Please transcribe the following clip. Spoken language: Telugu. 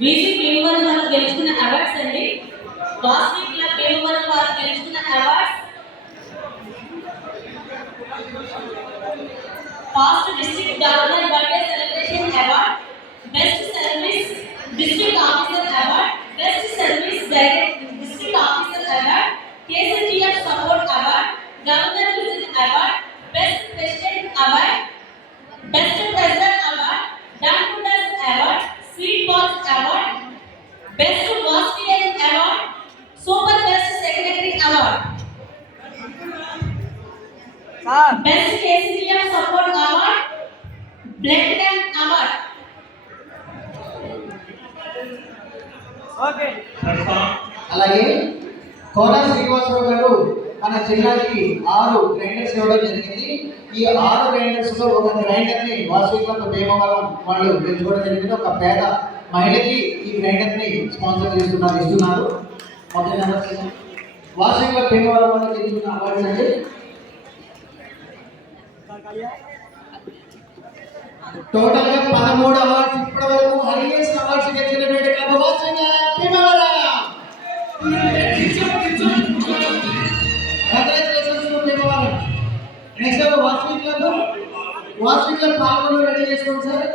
వీసీ భీమవరం వారు గెలుచుకున్న అవార్డ్స్ అండి. క్లబ్ భీమవరం వారు గెలుచుకున్న awards first district governor birthday celebration award best service district officer award best service direct district officer award KCTF support award governor visit award best president award best president award డాన్కుడస్ award sweet box award best Vasavian award super best secretary award sir. Best KCF support award blood bank award okay. అలాగే కోన శ్రీనివాసరావు గారు మన జిల్లాకి ఆరు గ్రైండర్స్ ఇవ్వడం జరిగింది. ఈ ఆరు గ్రైండర్స్లో ఒక గ్రైండర్ని వాసవికంత భీమవరం వాళ్ళు గెలుచుకోవడం జరిగింది. ఒక పేద మహిళకి ఈ గ్రైండర్ని స్పాన్సర్ చేస్తున్నారు ఇస్తున్నారు. మొదటి నెంబర్ వాసవిక భీమవరం వాళ్ళు గెలుచుకున్న అవార్డ్స్ అండి టోటల్గా పదమూడు అవార్డ్స్ ఇప్పటి వరకు హైయెస్ట్ అవార్డ్స్ గెలిచినటువంటి కథ వాసవిక Bhimavaram next Vasavi club. Vasavi club పాల్గొని రెడీ చేసుకోండి సార్.